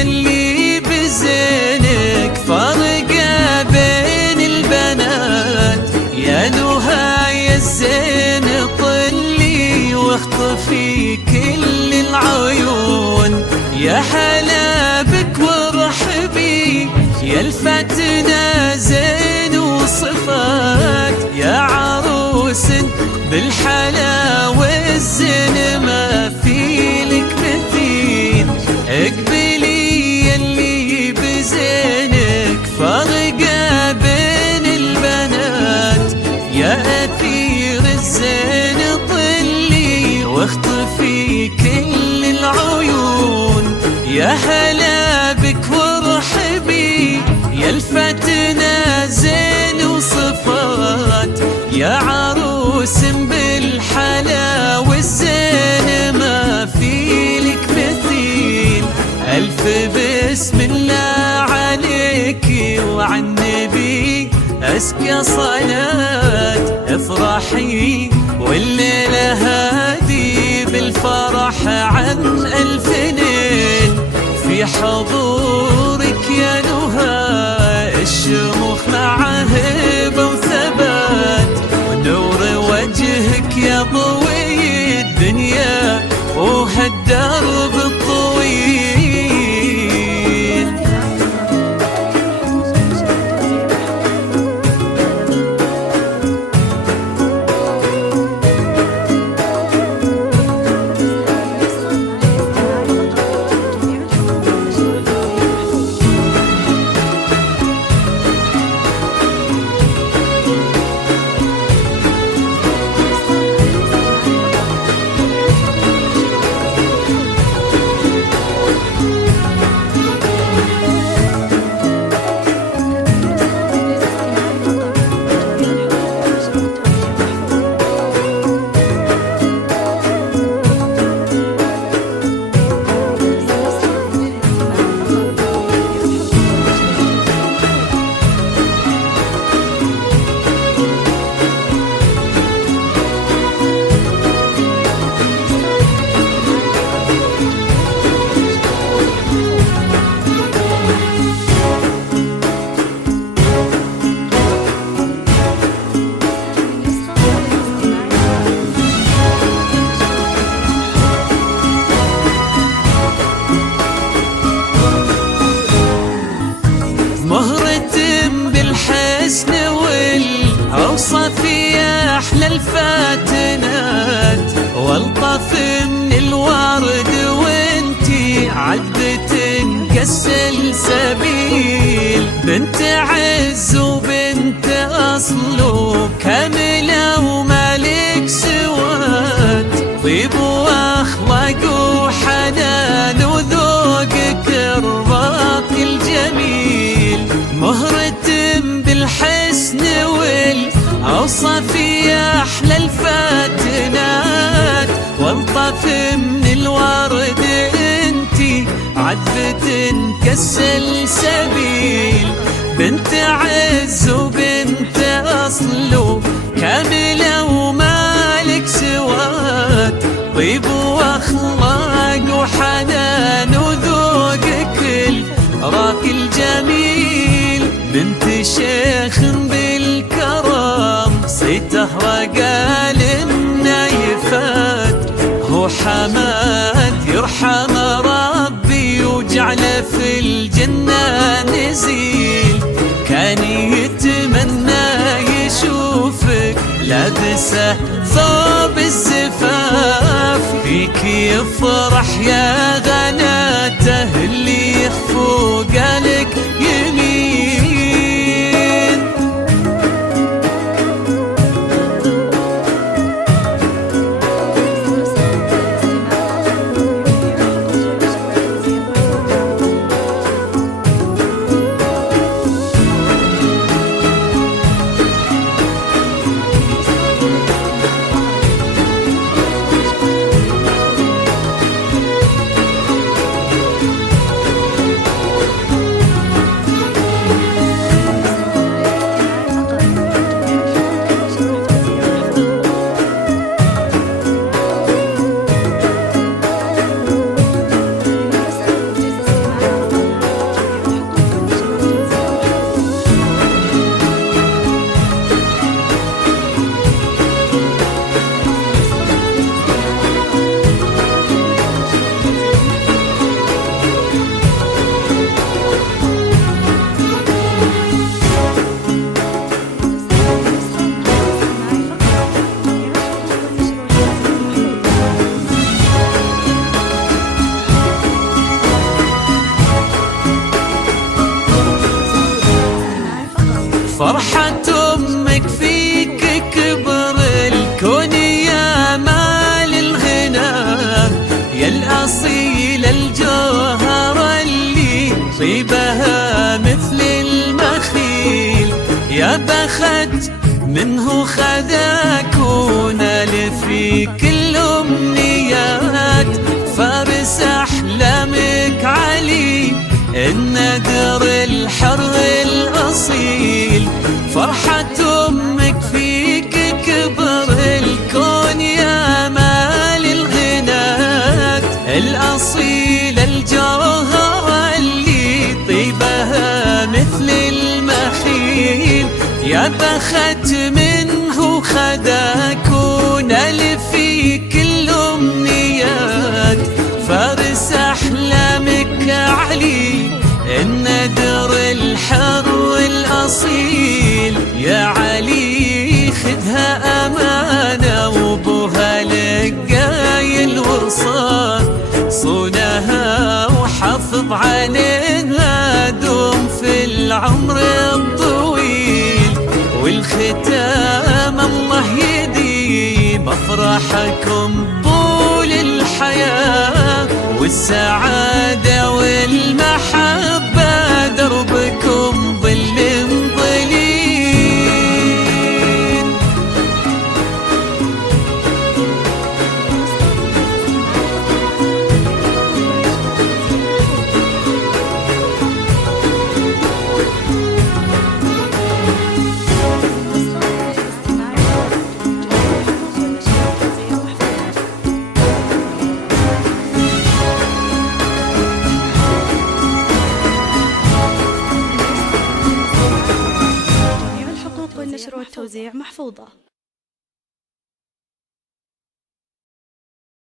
يلي بزينك فرقة بين البنات، يا نهاية الزين طلي واخطفي كل العيون، يا حلا بك وارحبي يا الفتنة زين وصفات، يا عروس بالحلا والزين ما في لك مثيل، اقبلي يلي بزينك فرقة بين البنات، يا أثير الزين طلي واخطفي كل العيون، يا هلا بك وارحبي يا الفتنة زين وصفات، يا عروس بالحلا والزين ما في لك مثيل، ألف بسم الله عليك وعن النبي أزكى صلاة، افرحي والليلة هادي بالفرح عن ألف ليل، في حضورك يا نهى الشموخ مع هبة وثبات، ونور وجهك يا ضوي الدنيا وهالدرب الطويل. أوصف يا أحلى الفاتنات والطف من الورد، وانتي عذبة كالسلسبيل، بنت عز وبنت أصل كاملة ومالك سوات، طيب وأخلاق وحنان وذوقك الراقي الجميل، مهرة بالحسن أوصف يا أحلى الفاتنات والطف من الورد، انتي عذبة كالسلسبيل، بنت عز وبنت أصل كاملة ومالك سوات، طيب وأخلاق وحنان وذوقك الراقي الجميل، بنت شيخ بالكرم صيته رقال النايفات، هو حماد يرحم ربي وجعله في الجنة نزيل، كان يتمنى يشوفك لابسه ثوب الزفاف، فيك يفرح يا غناته اللي يخفو قالك يمين. فرحة أمك فيك كبر الكون يا مال الغنى، يا الأصيل الجوهر اللي طيبها مثل المخيل، يا بخت منه خذاك ونال فيك الأمنيات، فارس أحلامك علي النذر الحر الأصيل. فرحة أمك فيك كبر الكون يا مال الغنات، الأصيل الجوهر اللي طيبها مثل المخيل، يا بخت منه خداك ونال فيك الأمنيات، فارس أحلامك علي النذر الحر الأصيل. يا علي خذها أمانة وبوها لقاي الوصال، صونها وحافظ عليها دوم في العمر الطويل، والختام الله يديم أفراحكم طول الحياة، والسعادة والمحبة دربكم ظل ظليل. النشر والتوزيع محفوظة.